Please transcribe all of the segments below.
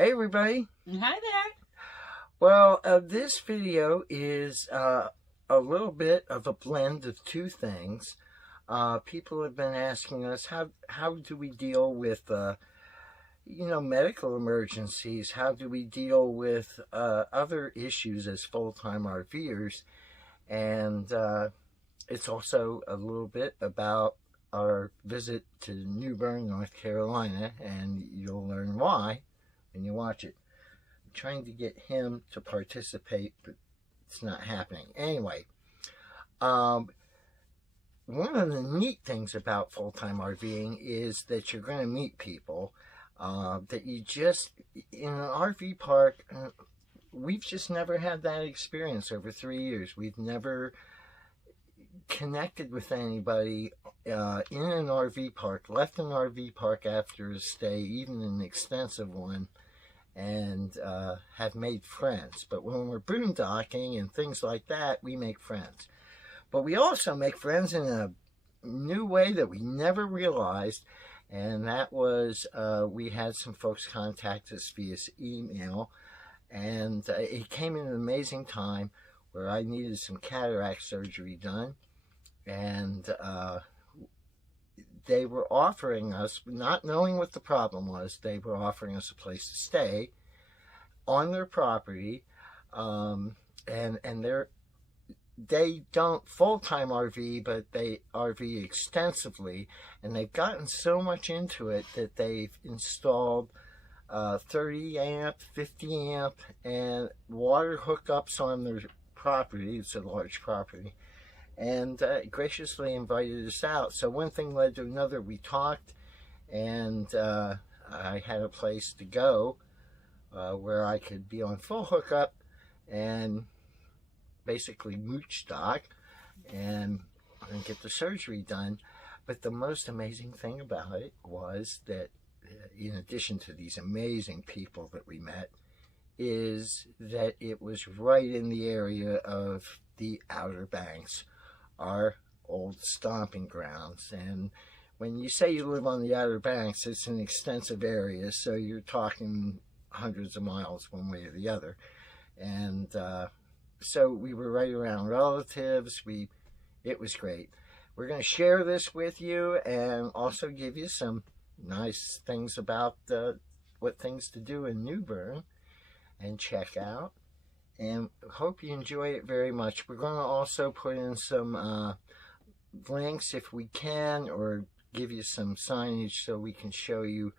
Hey everybody. Hi there. Well, this video is a little bit of a blend of two things. People have been asking us how do we deal with medical emergencies? How do we deal with other issues as full-time RVers? And it's also a little bit about our visit to New Bern, North Carolina, and you'll learn why when you watch it. I'm trying to get him to participate, but it's not happening. Anyway, one of the neat things about full-time RVing is that you're going to meet people that you just, in an RV park, we've just never had that experience over 3 years. We've never connected with anybody in an RV park, left an RV park after a stay, even an extensive one, and have made friends. But when we're boondocking and things like that, we make friends. But we also make friends in a new way that we never realized, and that was we had some folks contact us via email, and it came in an amazing time where I needed some cataract surgery done, and they were offering us, not knowing what the problem was, they were offering us a place to stay on their property, and they don't full-time RV, but they RV extensively, and they've gotten so much into it that they've installed 30 amp, 50 amp, and water hookups on their property. It's a large property, and graciously invited us out. So one thing led to another. We talked, and I had a place to go where I could be on full hookup and basically mooch stock and get the surgery done. But the most amazing thing about it was that in addition to these amazing people that we met, is that it was right in the area of the Outer Banks, our old stomping grounds. And when you say you live on the Outer Banks, it's an extensive area, so you're talking hundreds of miles one way or the other. And so we were right around relatives. It was great. We're going to share this with you and also give you some nice things about what things to do in New Bern and check out, and hope you enjoy it very much. We're going to also put in some links if we can, or give you some signage so we can show you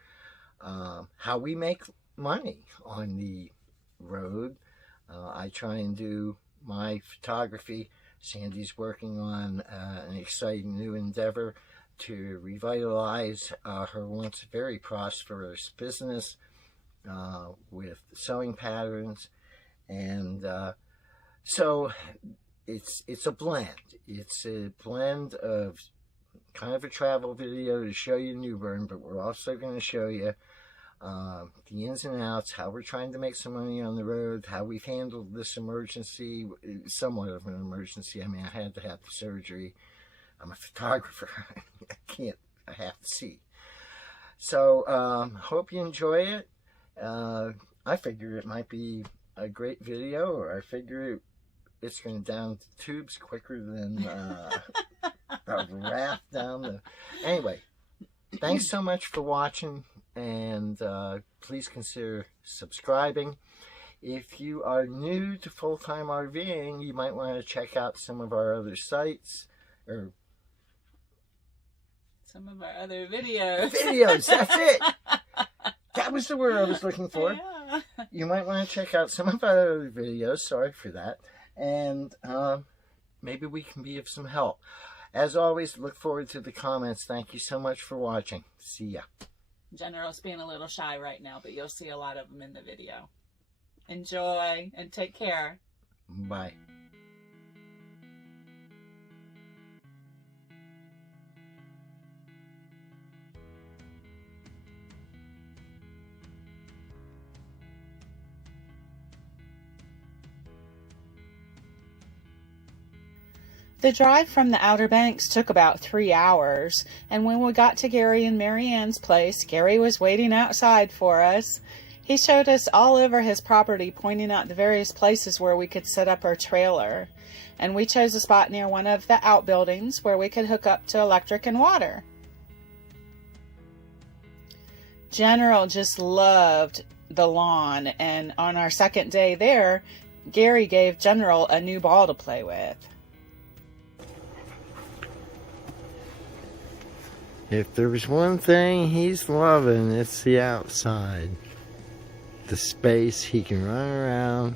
how we make money on the road. I try and do my photography. Sandy's working on an exciting new endeavor to revitalize her once very prosperous business with sewing patterns, and so it's a blend. It's a blend of kind of a travel video to show you New Bern, but we're also going to show you the ins and outs, how we're trying to make some money on the road, how we've handled this emergency, somewhat of an emergency. I mean, I had to have the surgery. I'm a photographer. I have to see. So, hope you enjoy it. I figure it might be a great video, or I figure it's going down the tubes quicker than a raft down the... Anyway, thanks so much for watching, and please consider subscribing. If you are new to full-time RVing, you might want to check out some of our other sites, or some of our other videos. Videos, that's it. That was the word I was looking for. Yeah. You might want to check out some of our other videos. Sorry for that. And maybe we can be of some help. As always, look forward to the comments. Thank you so much for watching. See ya. General's being a little shy right now, but you'll see a lot of them in the video. Enjoy and take care. Bye. The drive from the Outer Banks took about 3 hours, and when we got to Gary and Marianne's place, Gary was waiting outside for us. He showed us all over his property, pointing out the various places where we could set up our trailer. And we chose a spot near one of the outbuildings where we could hook up to electric and water. General just loved the lawn, and on our second day there, Gary gave General a new ball to play with. If there's one thing he's loving, it's the outside. The space he can run around,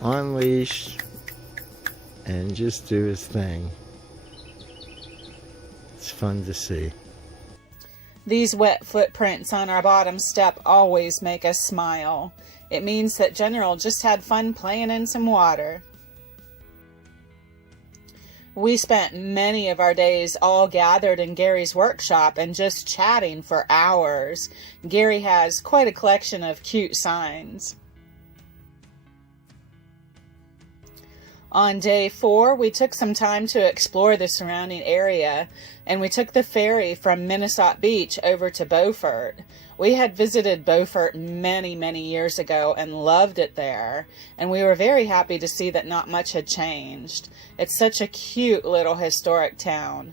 unleashed, and just do his thing. It's fun to see. These wet footprints on our bottom step always make us smile. It means that General just had fun playing in some water. We spent many of our days all gathered in Gary's workshop and just chatting for hours. Gary has quite a collection of cute signs. On day 4, we took some time to explore the surrounding area, and we took the ferry from Minnesota Beach over to Beaufort. We had visited Beaufort many years ago and loved it there, and we were very happy to see that not much had changed. It's such a cute little historic town.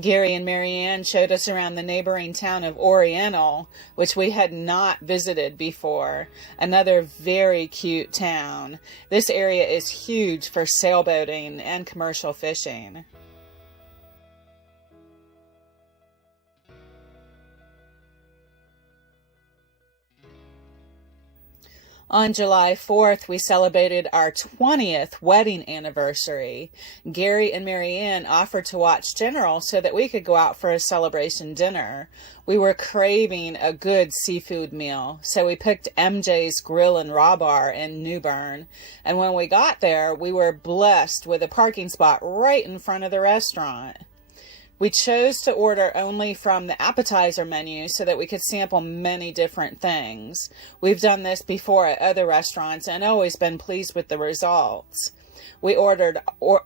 Gary and Marianne showed us around the neighboring town of Oriental, which we had not visited before. Another very cute town. This area is huge for sailboating and commercial fishing. On July 4th, we celebrated our 20th wedding anniversary. Gary and Marianne offered to watch General so that we could go out for a celebration dinner. We were craving a good seafood meal, so we picked MJ's Grill and Raw Bar in New Bern. And when we got there, we were blessed with a parking spot right in front of the restaurant. We chose to order only from the appetizer menu so that we could sample many different things. We've done this before at other restaurants and always been pleased with the results. We ordered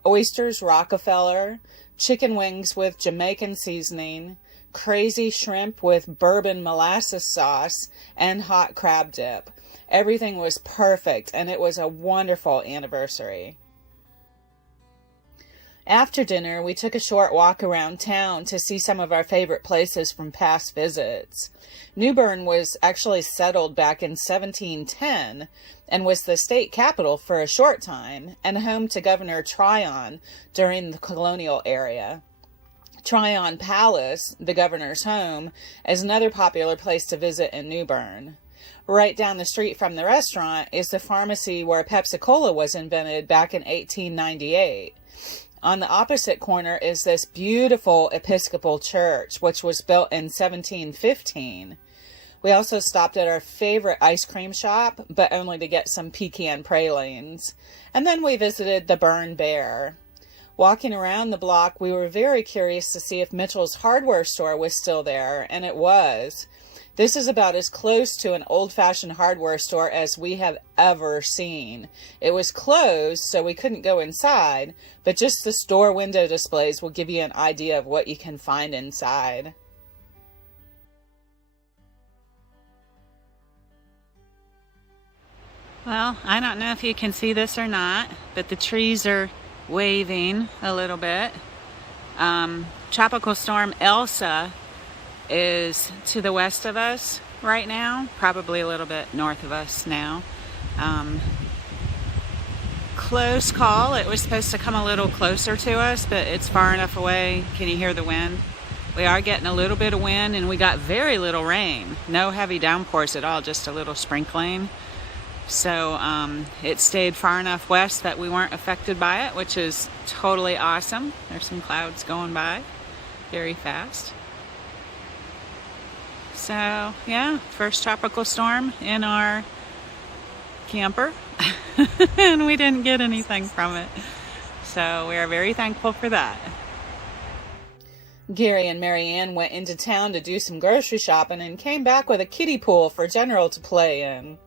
oysters Rockefeller, chicken wings with Jamaican seasoning, crazy shrimp with bourbon molasses sauce, and hot crab dip. Everything was perfect, and it was a wonderful anniversary. After dinner, we took a short walk around town to see some of our favorite places from past visits. New Bern was actually settled back in 1710 and was the state capital for a short time and home to Governor Tryon during the colonial era. Tryon Palace, the governor's home, is another popular place to visit in New Bern. Right down the street from the restaurant is the pharmacy where Pepsi-Cola was invented back in 1898. On the opposite corner is this beautiful Episcopal church, which was built in 1715. We also stopped at our favorite ice cream shop, but only to get some pecan pralines. And then we visited the Bern Bear. Walking around the block, we were very curious to see if Mitchell's hardware store was still there, and it was. This is about as close to an old-fashioned hardware store as we have ever seen. It was closed, so we couldn't go inside, but just the store window displays will give you an idea of what you can find inside. Well, I don't know if you can see this or not, but the trees are waving a little bit. Tropical storm Elsa is to the west of us right now, probably a little bit north of us now. Close call. It was supposed to come a little closer to us, but it's far enough away. Can you hear the wind? We are getting a little bit of wind, and we got very little rain. No heavy downpours at all, just a little sprinkling. So it stayed far enough west that we weren't affected by it, which is totally awesome. There's some clouds going by very fast. So yeah, first tropical storm in our camper, and we didn't get anything from it. So we are very thankful for that. Gary and Marianne went into town to do some grocery shopping and came back with a kiddie pool for General to play in.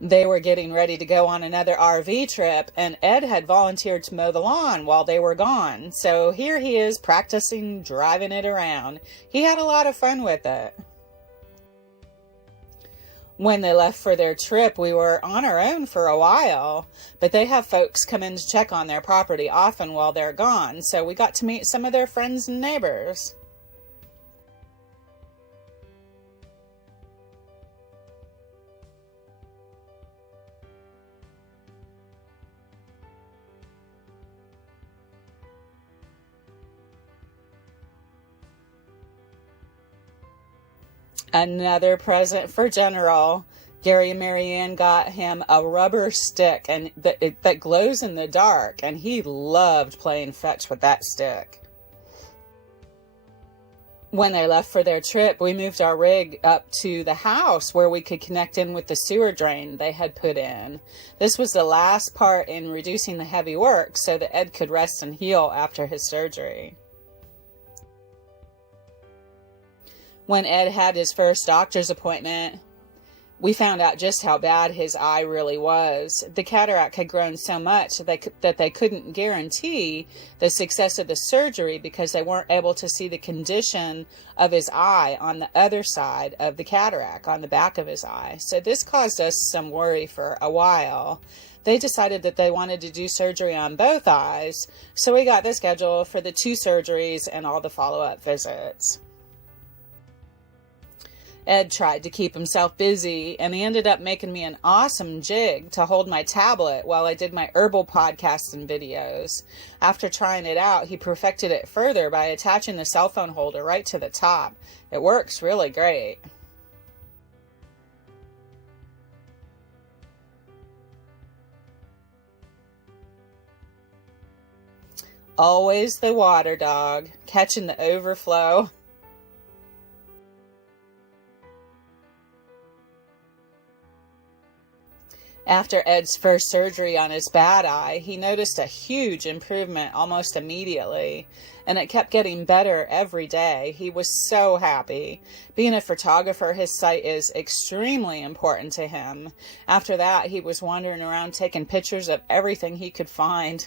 They were getting ready to go on another RV trip, and Ed had volunteered to mow the lawn while they were gone. So here he is practicing driving it around. He had a lot of fun with it. When they left for their trip, we were on our own for a while, but they have folks come in to check on their property often while they're gone, so we got to meet some of their friends and neighbors. Another present for General. Gary and Marianne got him a rubber stick and that glows in the dark, and he loved playing fetch with that stick. When they left for their trip, we moved our rig up to the house where we could connect in with the sewer drain they had put in. This was the last part in reducing the heavy work so that Ed could rest and heal after his surgery. When Ed had his first doctor's appointment, we found out just how bad his eye really was. The cataract had grown so much that they couldn't guarantee the success of the surgery because they weren't able to see the condition of his eye on the other side of the cataract, on the back of his eye. So this caused us some worry for a while. They decided that they wanted to do surgery on both eyes, so we got the schedule for the 2 surgeries and all the follow-up visits. Ed tried to keep himself busy, and he ended up making me an awesome jig to hold my tablet while I did my herbal podcasts and videos. After trying it out, he perfected it further by attaching the cell phone holder right to the top. It works really great. Always the water dog, catching the overflow. After Ed's first surgery on his bad eye, he noticed a huge improvement almost immediately, and it kept getting better every day. He was so happy. Being a photographer, his sight is extremely important to him. After that, he was wandering around taking pictures of everything he could find.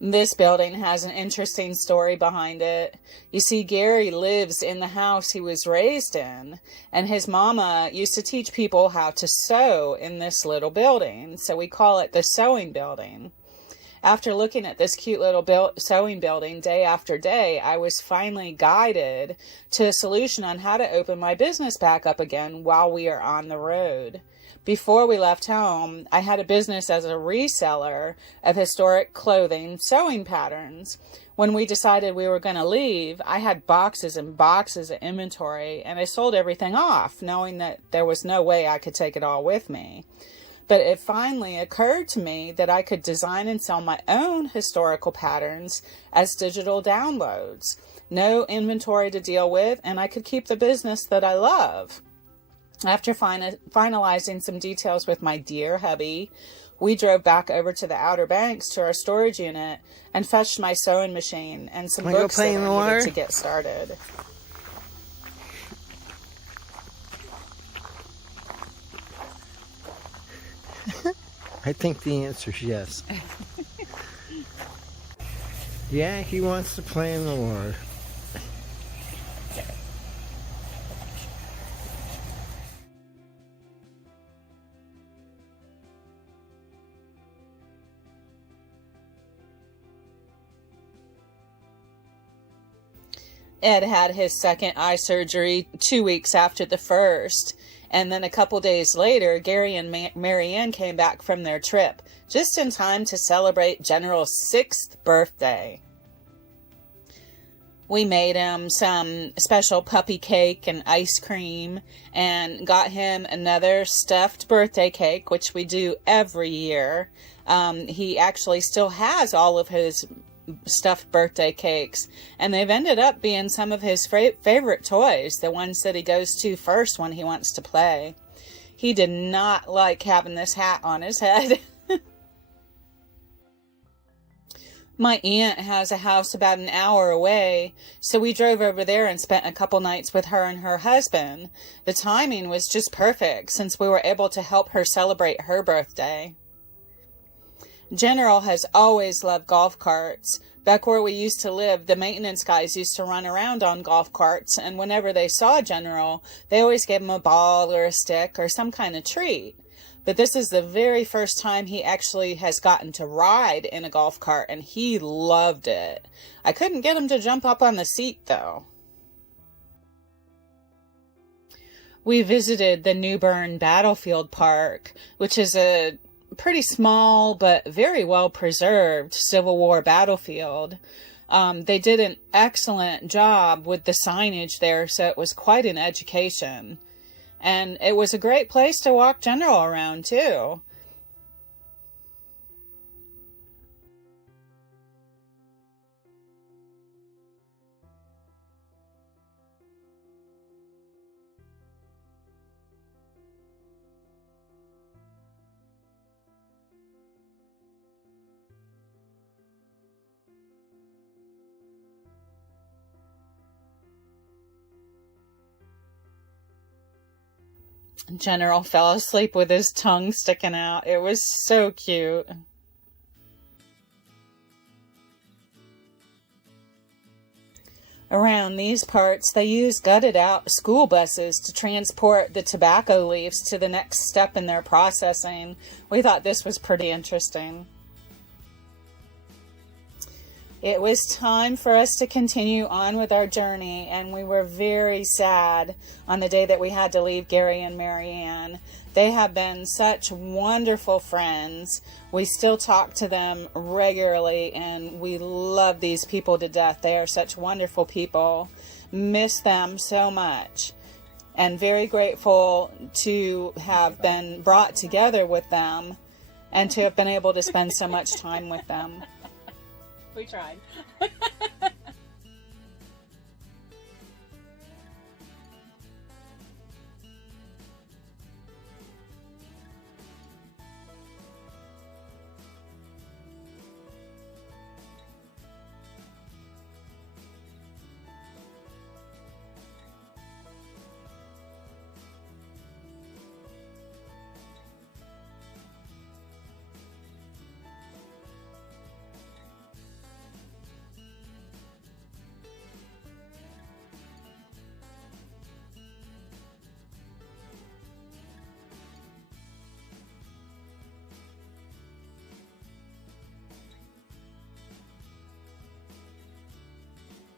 This building has an interesting story behind it. You see, Gary lives in the house he was raised in, and his mama used to teach people how to sew in this little building, so we call it the sewing building. After looking at this cute little sewing building day after day, I was finally guided to a solution on how to open my business back up again while we are on the road. Before we left home, I had a business as a reseller of historic clothing sewing patterns. When we decided we were going to leave, I had boxes and boxes of inventory, and I sold everything off, knowing that there was no way I could take it all with me. But it finally occurred to me that I could design and sell my own historical patterns as digital downloads. No inventory to deal with, and I could keep the business that I love. After finalizing some details with my dear hubby, we drove back over to the Outer Banks to our storage unit and fetched my sewing machine and some books that I needed to get started. I think the answer is yes. Yeah, he wants to play in the water. Ed had his second eye surgery 2 weeks after the first. And then a couple days later, Gary and Marianne came back from their trip, just in time to celebrate General's 6th birthday. We made him some special puppy cake and ice cream, and got him another stuffed birthday cake, which we do every year. He actually still has all of his stuffed birthday cakes, and they've ended up being some of his favorite toys, the ones that he goes to first when he wants to play. He did not like having this hat on his head. My aunt has a house about an hour away, so we drove over there and spent a couple nights with her and her husband. The timing was just perfect, since we were able to help her celebrate her birthday. General has always loved golf carts. Back where we used to live, the maintenance guys used to run around on golf carts, and whenever they saw General, they always gave him a ball or a stick or some kind of treat. But this is the very first time he actually has gotten to ride in a golf cart, and he loved it. I couldn't get him to jump up on the seat, though. We visited the New Bern Battlefield Park, which is a pretty small but very well preserved Civil War battlefield. They did an excellent job with the signage there, so it was quite an education. And it was a great place to walk General around, too. General fell asleep with his tongue sticking out. It was so cute. Around these parts, they use gutted out school buses to transport the tobacco leaves to the next step in their processing. We thought this was pretty interesting. It was time for us to continue on with our journey, and we were very sad on the day that we had to leave Gary and Marianne. They have been such wonderful friends. We still talk to them regularly, and we love these people to death. They are such wonderful people. Miss them so much, and very grateful to have been brought together with them and to have been able to spend so much time with them. We tried.